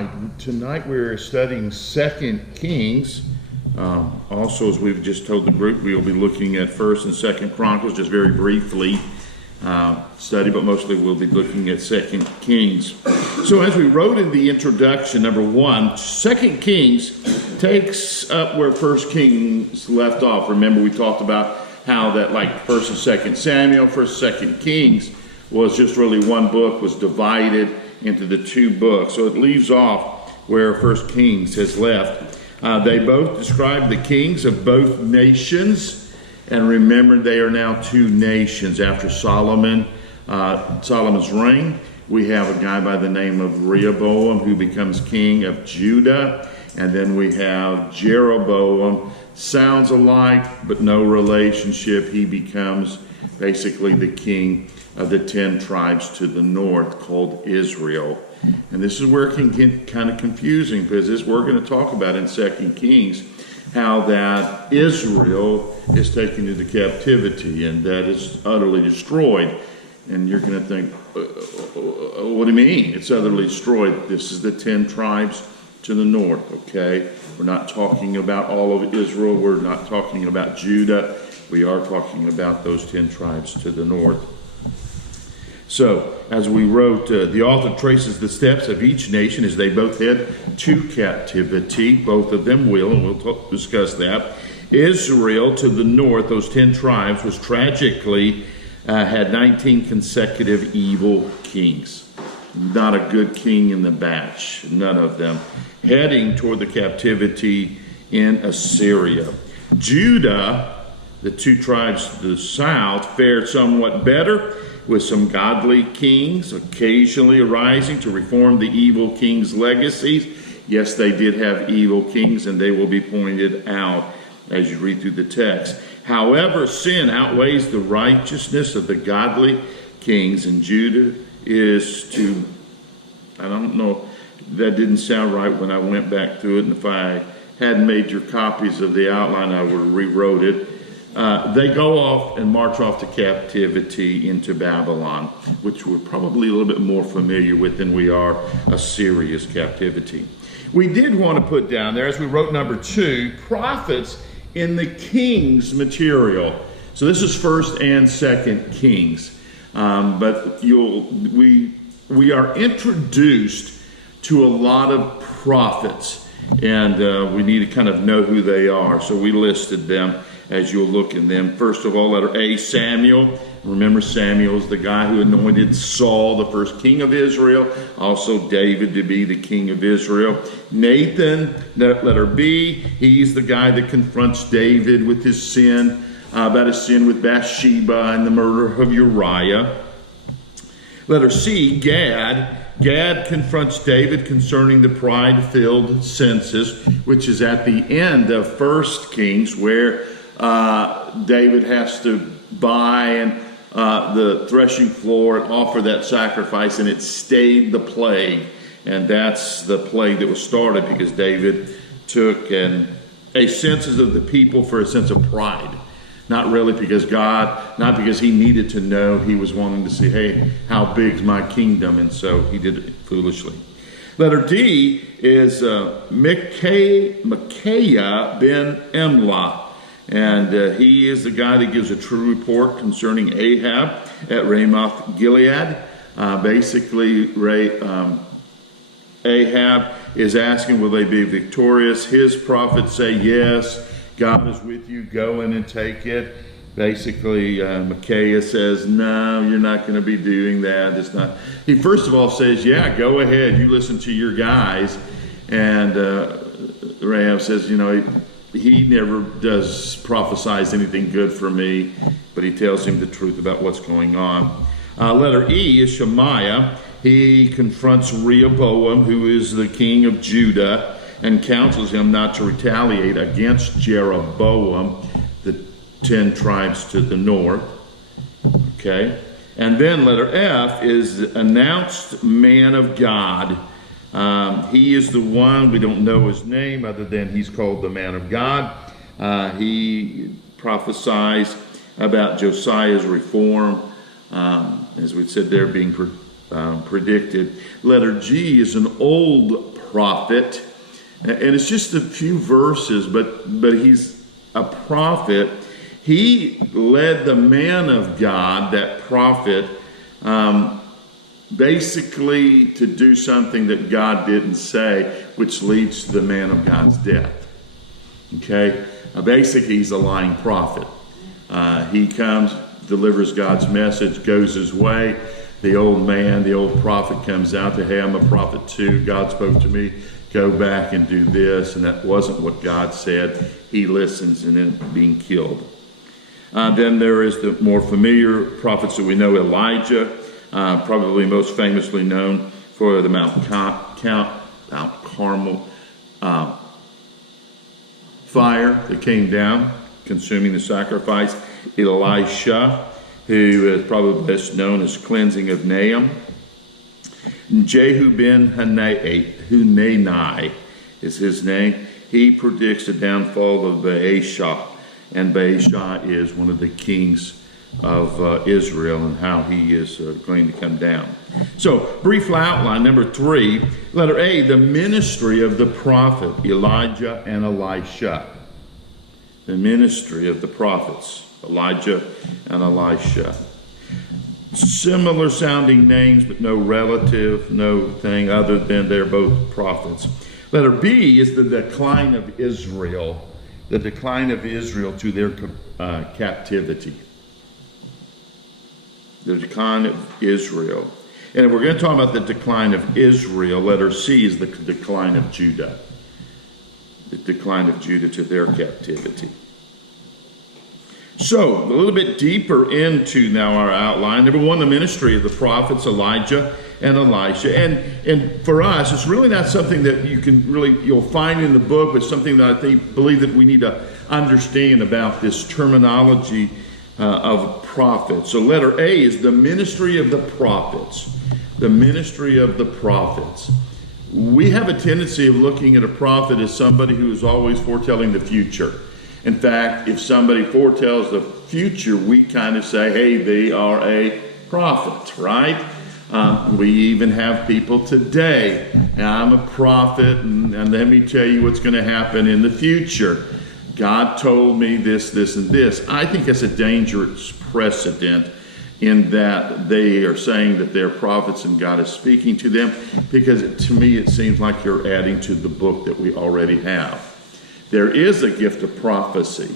right, tonight we're studying 2 Kings. Also, as we've just told the group, we will be looking at 1st and 2nd Chronicles, just very briefly study, but mostly we'll be looking at 2 Kings. So as we wrote in the introduction, number 1, 2 Kings takes up where 1 Kings left off. Remember, we talked about how that like 1st and 2nd Samuel, 1st and 2nd Kings was just really one book, was divided into the two books. So it leaves off where 1 Kings has left. They both describe the kings of both nations. And remember, they are now two nations. After Solomon's reign, we have a guy by the name of Rehoboam who becomes king of Judah. And then we have Jeroboam. Sounds alike, but no relationship. He becomes basically the king of the 10 tribes to the north, called Israel. And this is where it can get kind of confusing, because this we're going to talk about in 2 Kings, how that Israel is taken into captivity and that is utterly destroyed. And you're going to think, what do you mean it's utterly destroyed? This is the 10 tribes to the north, okay? We're not talking about all of Israel. We're not talking about Judah. We are talking about those 10 tribes to the north. So, as we wrote, the author traces the steps of each nation as they both head to captivity. Both of them will, and we'll discuss that. Israel to the north, those 10 tribes, was tragically had 19 consecutive evil kings. Not a good king in the batch, none of them. Heading toward the captivity in Assyria. Judah, the two tribes to the south, fared somewhat better, with some godly kings occasionally arising to reform the evil king's legacies. Yes, they did have evil kings, and they will be pointed out as you read through the text. However, sin outweighs the righteousness of the godly kings, and Judah is to, I don't know, that didn't sound right when I went back through it, and if I hadn't made your copies of the outline, I would have rewrote it. They go off and march off to captivity into Babylon, which we're probably a little bit more familiar with than we are Assyria's captivity. We did want to put down there, as we wrote number 2, prophets in the king's material. So this is 1st and 2nd Kings. But we are introduced to a lot of prophets, and we need to kind of know who they are. So we listed them as you'll look in them. First of all, letter A, Samuel. Remember, Samuel's the guy who anointed Saul, the first king of Israel. Also David to be the king of Israel. Nathan, letter B, he's the guy that confronts David with his sin, about his sin with Bathsheba and the murder of Uriah. Letter C, Gad. Gad confronts David concerning the pride-filled census, which is at the end of 1 Kings, where David has to buy the threshing floor and offer that sacrifice, and it stayed the plague. And that's the plague that was started because David took a census of the people for a sense of pride. Not really because not because he needed to know. He was wanting to see, hey, how big's my kingdom? And so he did it foolishly. Letter D is Micaiah ben Imlah. And he is the guy that gives a true report concerning Ahab at Ramoth Gilead. Basically, Ahab is asking, will they be victorious? His prophets say, yes, God is with you, go in and take it. Basically, Micaiah says, no, you're not going to be doing that. It's not. He first of all says, yeah, go ahead, you listen to your guys. And Rahab says, he never does prophesize anything good for me, but he tells him the truth about what's going on. Letter E is Shemaiah. He confronts Rehoboam, who is the king of Judah, and counsels him not to retaliate against Jeroboam, the 10 tribes to the north. Okay. And then letter F is announced man of God. He is the one, we don't know his name other than he's called the man of God. He prophesies about Josiah's reform, as we said there, being predicted. Letter G is an old prophet. And it's just a few verses, but he's a prophet. He led the man of God, that prophet, basically to do something that God didn't say, which leads to the man of God's death. Okay? Basically, he's a lying prophet. He comes, delivers God's message, goes his way. The old man, the old prophet comes out to, hey, I'm a prophet too. God spoke to me. Go back and do this. And that wasn't what God said. He listens and ends up being killed. Then there is the more familiar prophets that we know, Elijah, probably most famously known for the Mount Carmel fire that came down, consuming the sacrifice. Elisha, who is probably best known as cleansing of Nahum. Jehu ben Hanani is his name. He predicts the downfall of Baasha, and Baasha is one of the kings of Israel and how he is going to come down. So, brief outline. Number 3, letter A, the ministry of the prophet Elijah and Elisha. The ministry of the prophets Elijah and Elisha. Similar sounding names, but no relative, no thing other than they're both prophets. Letter B is the decline of Israel. The decline of Israel to their captivity. The decline of Israel. And if we're going to talk about the decline of Israel, letter C is the decline of Judah. The decline of Judah to their captivity. So, a little bit deeper into now our outline. Number 1, the ministry of the prophets Elijah and Elisha. And for us, it's really not something that you'll find in the book, but something that I believe that we need to understand about this terminology of prophets. So letter A is the ministry of the prophets. The ministry of the prophets. We have a tendency of looking at a prophet as somebody who is always foretelling the future. In fact, if somebody foretells the future, we kind of say, hey, they are a prophet, right? We even have people today. I'm a prophet, and let me tell you what's going to happen in the future. God told me this, this, and this. I think that's a dangerous precedent in that they are saying that they're prophets and God is speaking to them, because to me it seems like you're adding to the book that we already have. There is a gift of prophecy,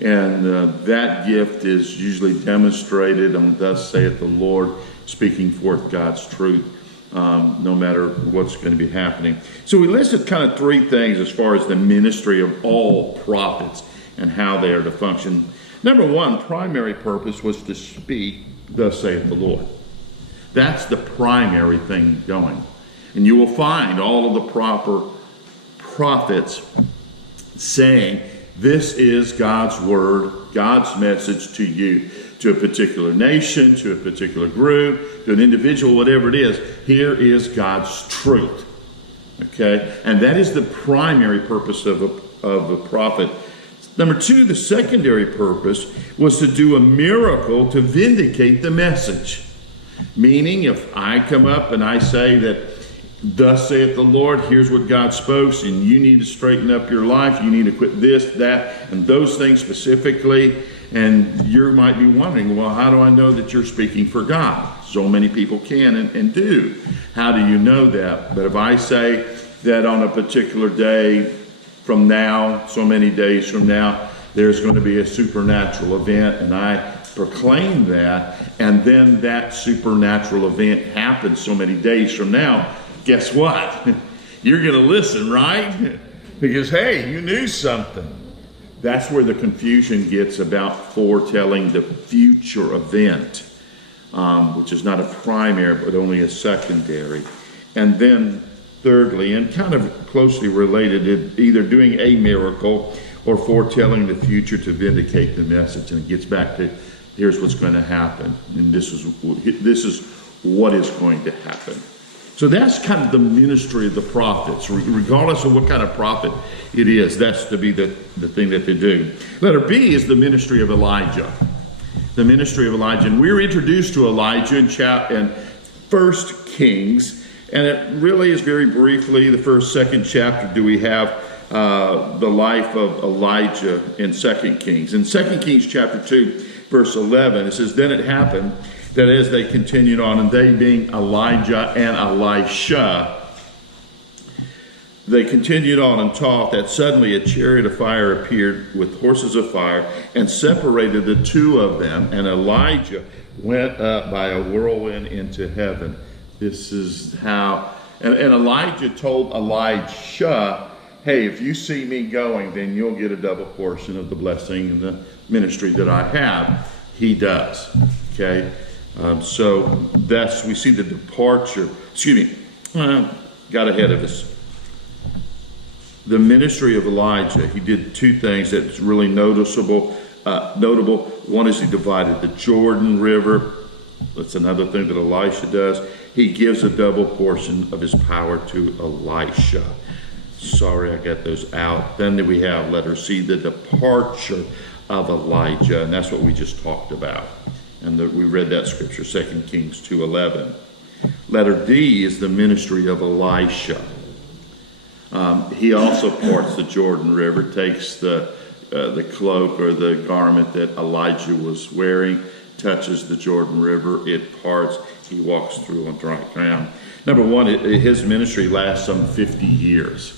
and that gift is usually demonstrated on thus saith the Lord, speaking forth God's truth, no matter what's going to be happening. So we listed kind of 3 things as far as the ministry of all prophets and how they are to function. Number 1, primary purpose was to speak, thus saith the Lord. That's the primary thing going. And you will find all of the proper prophets saying, this is God's word, God's message to you, to a particular nation, to a particular group, to an individual, whatever it is. Here is God's truth. Okay? And that is the primary purpose of a prophet. Number 2, the secondary purpose was to do a miracle to vindicate the message. Meaning, if I come up and I say that, thus saith the Lord, here's what God spoke, and you need to straighten up your life, you need to quit this, that, and those things specifically, and you might be wondering, well, how do I know that you're speaking for God? So many people can and do. How do you know that? But if I say that on a particular day from now, so many days from now, there's going to be a supernatural event, and I proclaim that, and then that supernatural event happens so many days from now, guess what? You're going to listen, right? Because, hey, you knew something. That's where the confusion gets about foretelling the future event, which is not a primary, but only a secondary. And then, thirdly, and kind of closely related, either doing a miracle or foretelling the future to vindicate the message. And it gets back to, here's what's going to happen, and this is what is going to happen. So that's kind of the ministry of the prophets, regardless of what kind of prophet it is. That's to be the thing that they do. Letter B is the ministry of Elijah. The ministry of Elijah. And we're introduced to Elijah in 1 Kings And it really is very briefly, the first, second chapter, do we have the life of Elijah in 2 Kings. In 2 Kings chapter 2, verse 11, it says, "Then it happened that as they continued on, and they being Elijah and Elisha, they continued on and taught, that suddenly a chariot of fire appeared with horses of fire and separated the two of them, and Elijah went up by a whirlwind into heaven." This is how, and Elijah told Elisha, "Hey, if you see me going, then you'll get a double portion of the blessing and the ministry that I have." He does. Okay, so that's, we see the departure. Got ahead of us. The ministry of Elijah, he did two things that's really notable. One is he divided the Jordan River. That's another thing that Elisha does. He gives a double portion of his power to Elisha. Sorry, I got those out. Then we have, letter C, the departure of Elijah, and that's what we just talked about. And we read that scripture, 2 Kings 2:11. Letter D is the ministry of Elisha. He also parts the Jordan River, takes the cloak or the garment that Elijah was wearing, touches the Jordan River, it parts, he walks through on dry ground. Number one, his ministry lasts some 50 years.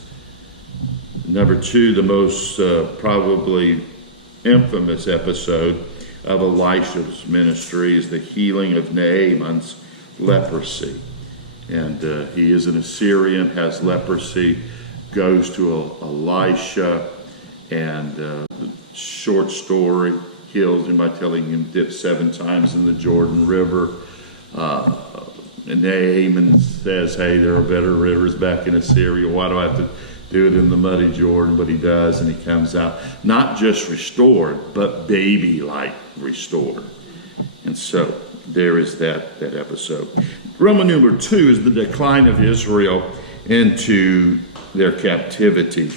Number two, the most probably infamous episode of Elisha's ministry is the healing of Naaman's leprosy. And he is an Assyrian, has leprosy, goes to Elisha, and the short story, heals him by telling him dip 7 times in the Jordan River. And Naaman says, "Hey, there are better rivers back in Assyria. Why do I have to do it in the muddy Jordan?" But he does, and he comes out not just restored, but baby-like restored. And so there is that episode. Roman number 2 is the decline of Israel into their captivity.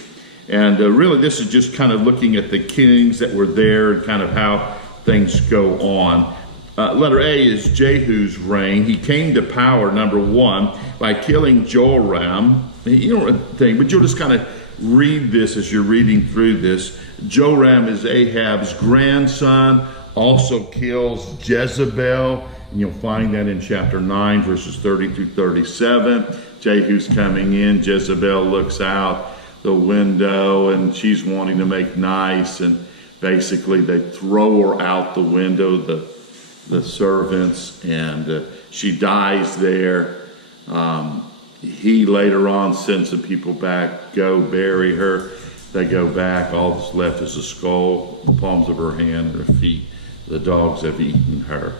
And really this is just kind of looking at the kings that were there and kind of how things go on. Letter A is Jehu's reign. He came to power, number 1, by killing Joram. You don't think, but you'll just kind of read this as you're reading through this. Joram is Ahab's grandson, also kills Jezebel. And you'll find that in chapter 9, verses 30 through 37. Jehu's coming in. Jezebel looks out the window, and she's wanting to make nice. And basically, they throw her out the window, the servants, and she dies there. He later on sends the people back, go bury her. They go back. All that's left is a skull, the palms of her hand, and her feet. The dogs have eaten her.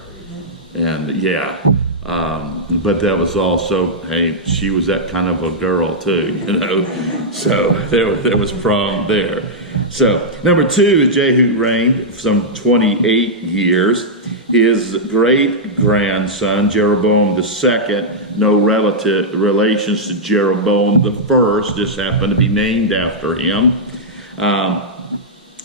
And yeah, but that was also, hey, she was that kind of a girl too, you know. So there was problem there. So number 2 is Jehu reigned some 28 years. His great-grandson, Jeroboam II, no relations to Jeroboam I, just happened to be named after him.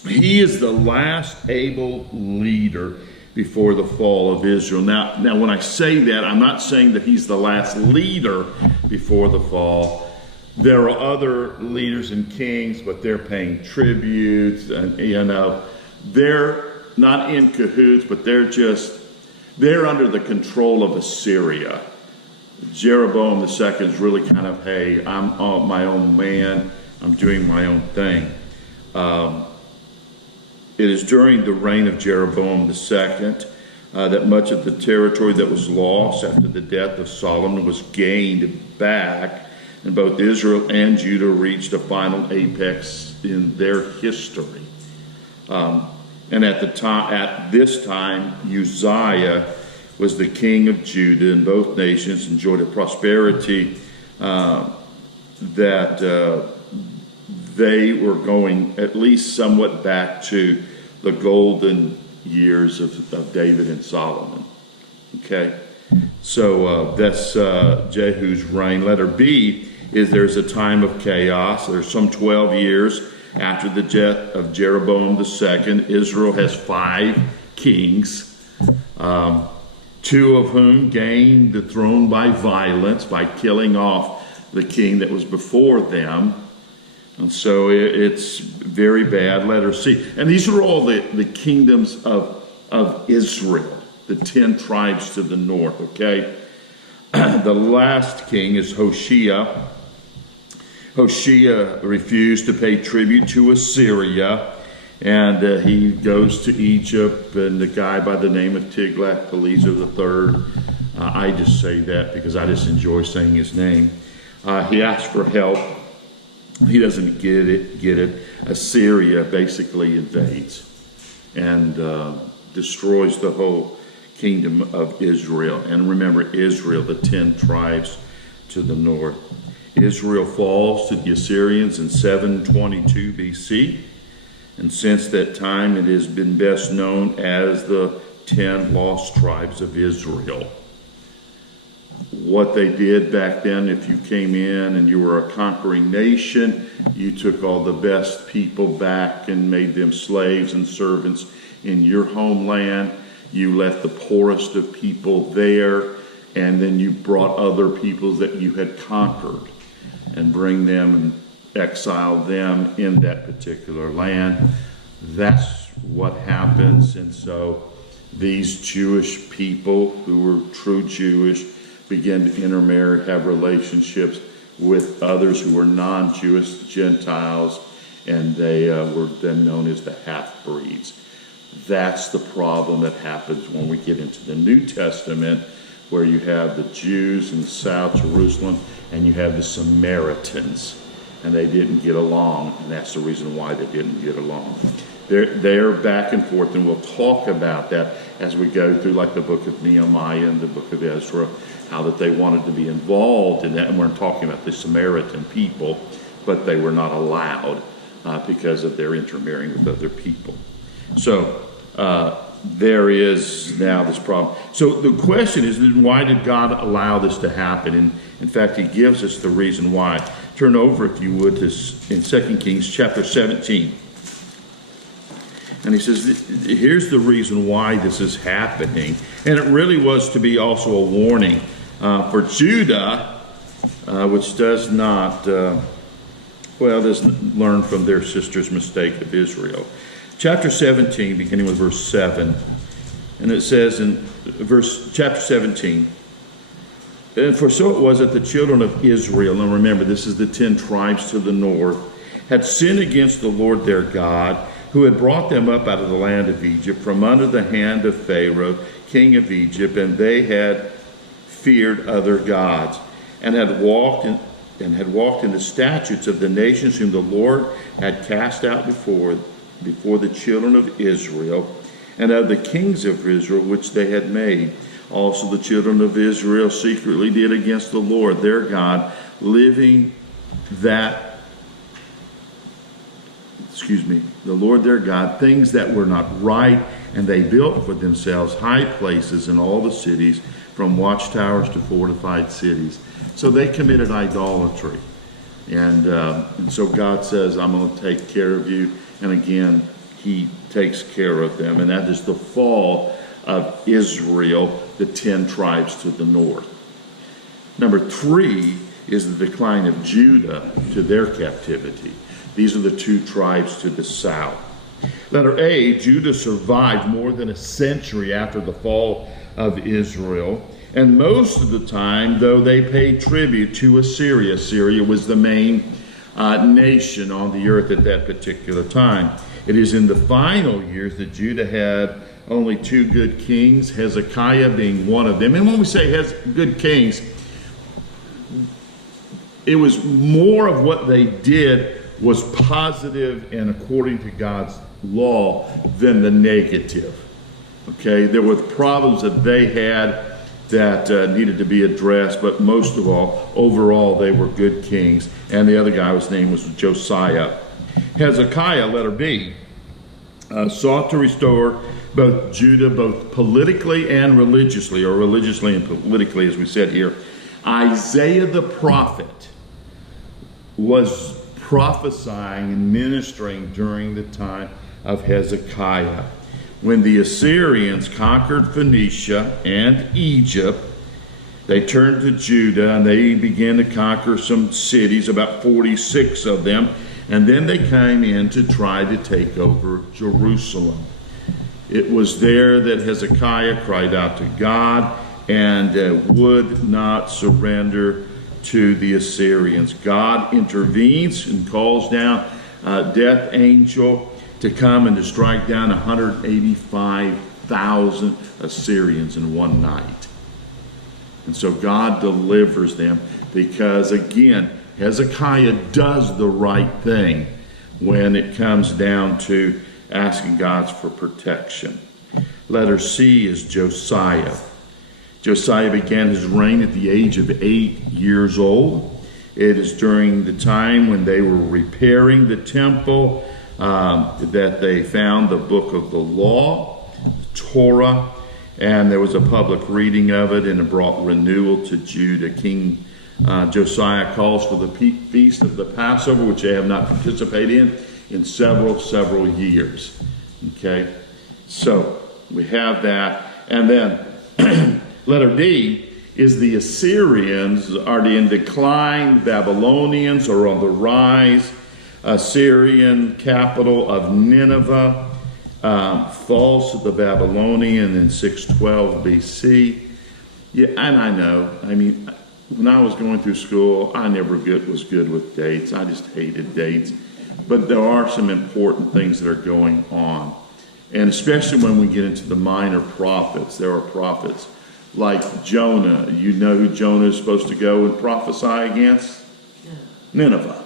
He is the last able leader before the fall of Israel. Now, when I say that, I'm not saying that he's the last leader before the fall. There are other leaders and kings, but they're paying tributes, and you know, they're not in cahoots, but they're under the control of Assyria. Jeroboam II is really kind of, hey, I'm my own man, I'm doing my own thing. It is during the reign of Jeroboam II that much of the territory that was lost after the death of Solomon was gained back, and both Israel and Judah reached a final apex in their history. And at this time, Uzziah was the king of Judah, and both nations enjoyed a prosperity that they were going at least somewhat back to the golden years of David and Solomon. Okay, so that's Jehu's reign. Letter B is there's a time of chaos. There's some 12 years after the death of Jeroboam II. Israel has 5 kings. 2 two of whom gained the throne by violence, by killing off the king that was before them. And so it's very bad. Letter C. And these are all the kingdoms of Israel, the 10 tribes to the north, okay? The last king is Hoshea. Hoshea refused to pay tribute to Assyria, and he goes to Egypt, and the guy by the name of Tiglath-Pileser III, I just say that because I just enjoy saying his name. He asks for help. He doesn't get it. Assyria basically invades and destroys the whole kingdom of Israel. And remember, Israel, the 10 tribes to the north. Israel falls to the Assyrians in 722 BC. And since that time, it has been best known as the 10 lost tribes of Israel. What they did back then, if you came in and you were a conquering nation, you took all the best people back and made them slaves and servants in your homeland. You left the poorest of people there, and then you brought other peoples that you had conquered and bring them and exile them in that particular land. That's what happens. And so these Jewish people who were true Jewish began to intermarry, have relationships with others who were non-Jewish Gentiles, and they were then known as the half-breeds. That's the problem that happens when we get into the New Testament, where you have the Jews in South Jerusalem and you have the Samaritans, and they didn't get along, and that's the reason why they didn't get along. They're back and forth, and we'll talk about that as we go through, like the book of Nehemiah and the book of Ezra, how that they wanted to be involved in that. And we're talking about the Samaritan people, but they were not allowed because of their intermarrying with other people. So there is now this problem. So the question is, why did God allow this to happen? And in fact, he gives us the reason why. Turn over, if you would, to in 2 Kings chapter 17. And he says, here's the reason why this is happening. And it really was to be also a warning for Judah, which does not, doesn't learn from their sister's mistake of Israel. Chapter 17, beginning with verse 7. And it says in chapter 17, and for so it was that the children of Israel, and remember, this is the 10 tribes to the north, had sinned against the Lord their God, who had brought them up out of the land of Egypt from under the hand of Pharaoh, king of Egypt, and they had feared other gods, and had walked in the statutes of the nations whom the Lord had cast out before the children of Israel, and of the kings of Israel which they had made. Also the children of Israel secretly did against the Lord their God, the Lord their God, things that were not right, and they built for themselves high places in all the cities, from watchtowers to fortified cities. So they committed idolatry. And so God says, I'm going to take care of you. And again, he takes care of them. And that is the fall of Israel, the 10 tribes to the north. Number 3 is the decline of Judah to their captivity. These are the 2 tribes to the south. Letter A, Judah survived more than a century after the fall of Israel. And most of the time, though, they paid tribute to Assyria. Assyria was the main nation on the earth at that particular time. It is in the final years that Judah had only 2 good kings, Hezekiah being one of them. And when we say good kings, it was more of what they did was positive and according to God's law than the negative. Okay, there were problems that they had that needed to be addressed, but most of all, overall, they were good kings. And the other guy's name was Josiah. Hezekiah, letter B, sought to restore both Judah, both politically and religiously, or religiously and politically, as we said here. Isaiah the prophet was prophesying and ministering during the time of Hezekiah. when the Assyrians conquered Phoenicia and Egypt, they turned to Judah and they began to conquer some cities, about 46 of them, and then they came in to try to take over Jerusalem. It was there that Hezekiah cried out to God and would not surrender to the Assyrians. God intervenes and calls down a death angel to come and to strike down 185,000 Assyrians in one night. And so God delivers them because, again, Hezekiah does the right thing when it comes down to asking God for protection. Letter C is Josiah. Josiah began his reign at the age of 8 years old. It is during the time when they were repairing the temple that they found the book of the law, the Torah, and there was a public reading of it, and it brought renewal to Judah. King Josiah calls for the feast of the Passover, which they have not participated in several years. Okay, so we have that. And then letter D is the Assyrians are in decline. Babylonians are on the rise. Assyrian capital of Nineveh falls to the Babylonian in 612 BC. Yeah, and I know, I mean, when I was going through school, I never was good with dates. I just hated dates. But there are some important things that are going on. And especially when we get into the minor prophets, there are prophets like Jonah. You know who Jonah is supposed to go and prophesy against? Nineveh.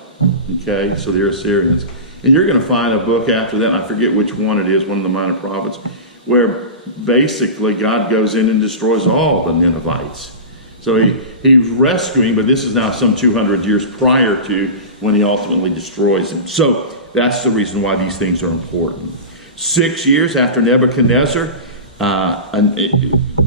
Okay, so they're Assyrians. And you're going to find a book after that, I forget which one it is, one of the minor prophets, where basically God goes in and destroys all the Ninevites. So he's rescuing, but this is now some 200 years prior to when he ultimately destroys them. So that's the reason why these things are important. 6 years after Nebuchadnezzar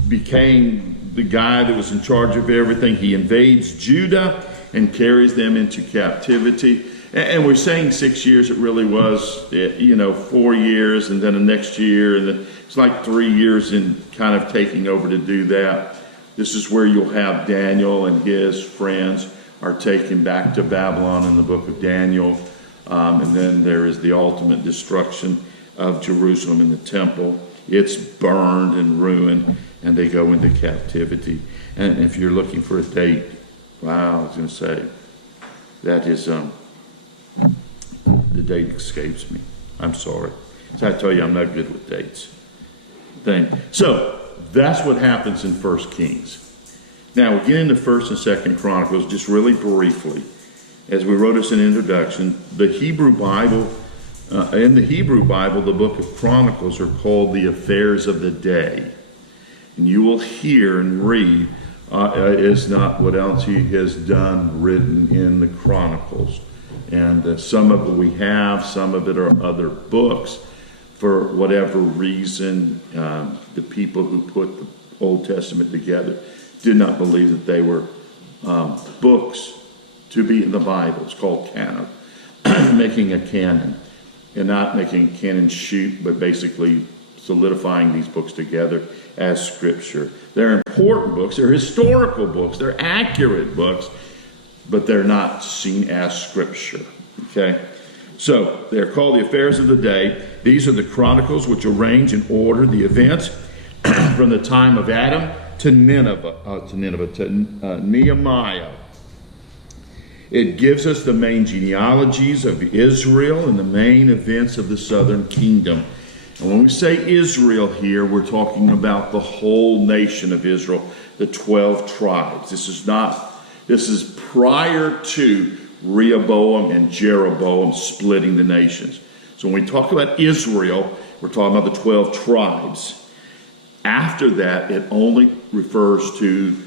became the guy that was in charge of everything, he invades Judah and carries them into captivity. And we're saying 6 years, it really was, 4 years, and then the next year, and then it's like 3 years in kind of taking over to do that. This is where you'll have Daniel and his friends are taken back to Babylon in the book of Daniel. And then there is the ultimate destruction of Jerusalem and the temple. It's burned and ruined, and they go into captivity. And if you're looking for a date, wow, I was going to say, that is, the date escapes me. I'm sorry. So I tell you, I'm not good with dates. So that's what happens in 1 Kings. Now, we get into 1 and 2 Chronicles just really briefly. As we wrote us an introduction, the Hebrew Bible, in the Hebrew Bible, the book of Chronicles are called the affairs of the day. And you will hear and read, is not what else he has done written in the Chronicles. And some of it we have, some of it are other books. For whatever reason, the people who put the Old Testament together did not believe that they were books to be in the Bible. It's called canon, making a canon. And not making a canon sheet, but basically solidifying these books together as Scripture. They're important books, they're historical books, they're accurate books, but they're not seen as Scripture. Okay? So, they're called the affairs of the day. These are the Chronicles which arrange and order the events from the time of Adam to Nehemiah. It gives us the main genealogies of Israel and the main events of the southern kingdom. And when we say Israel here, we're talking about the whole nation of Israel, the 12 tribes. This is prior to Rehoboam and Jeroboam splitting the nations. So when we talk about Israel, we're talking about the 12 tribes. After that, it only refers to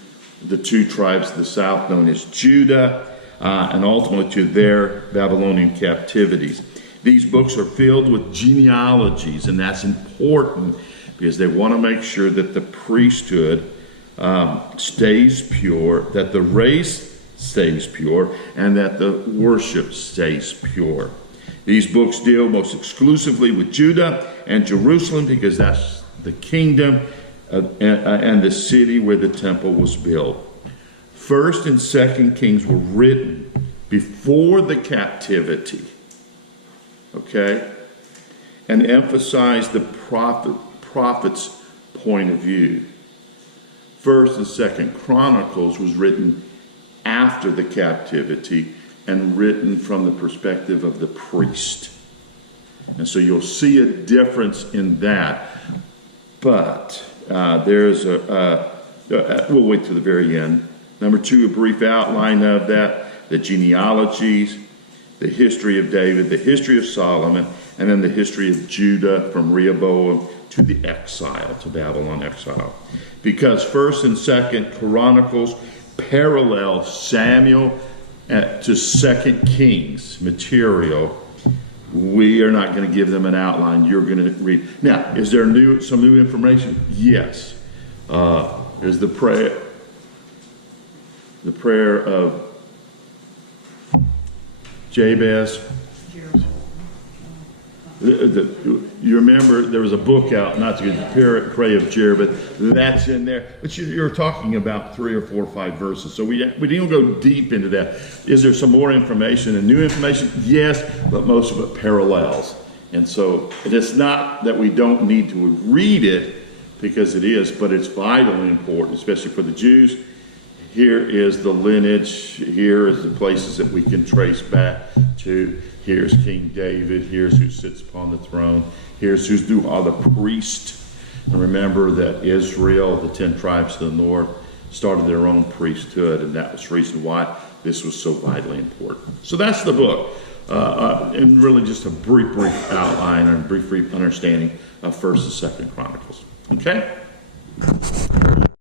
the 2 tribes of the south known as Judah, and ultimately to their Babylonian captivities. These books are filled with genealogies, and that's important because they want to make sure that the priesthood stays pure, that the race stays pure, and that the worship stays pure. These books deal most exclusively with Judah and Jerusalem because that's the kingdom and the city where the temple was built. First and Second Kings were written before the captivity, okay, and emphasize the prophet's point of view. First and Second Chronicles was written after the captivity and written from the perspective of the priest. And so you'll see a difference in that. But we'll wait to the very end. Number 2, a brief outline of that, the genealogies, the history of David, the history of Solomon, and then the history of Judah from Rehoboam to the exile, to Babylon exile. Because First and Second Chronicles parallel Samuel to Second Kings material, we are not going to give them an outline. You're going to read. Now, is there some new information? Yes. There's the prayer of Jabez. You remember there was a book out, not to pray of Jabez, but that's in there. But you're talking about 3 or 4 or 5 verses, so we didn't go deep into that. Is there some more information and new information? Yes, but most of it parallels. And so it's not that we don't need to read it, because it is, but it's vitally important, especially for the Jews. Here is the lineage. Here is the places that we can trace back to. Here's King David. Here's who sits upon the throne. Here's who's the priest. And remember that Israel, the 10 tribes to the north, started their own priesthood, and that was the reason why this was so vitally important. So that's the book. And really just a brief outline and brief understanding of First and Second Chronicles. Okay?